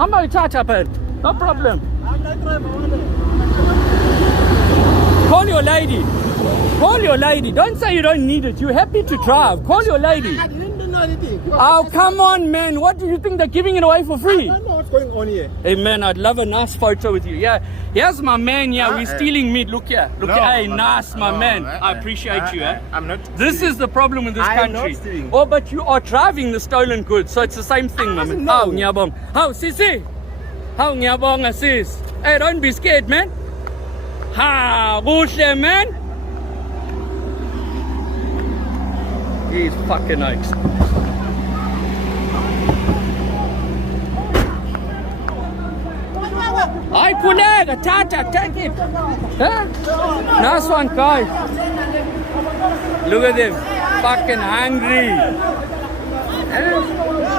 I'm going to touch up it. No problem. Call your lady. Call your lady. Don't say you don't need it. You're happy to drive. Call your lady. I didn't do anything. Oh, come on, man. What do you think? They're giving it away for I free? don't know what's going on here. Hey, man, I'd love a nice photo with you. Yeah, here's my man. Yeah, we're stealing meat. Look here. Look here. Hey, nice, my man. I appreciate you, eh? I'm not. This is the problem with this I am country. not stealing. Oh, but you are driving the stolen goods, so it's the same thing, my man. no. Oh, ngiyabonga. How, sisi? How, ngiyabonga, sis? Hey, don't be scared, man. Ha, kuhle, man. He's fucking oaks. Hi, Kulega, Tata, take it. Huh? Nice one, guys. Look at them, fucking hungry. Huh?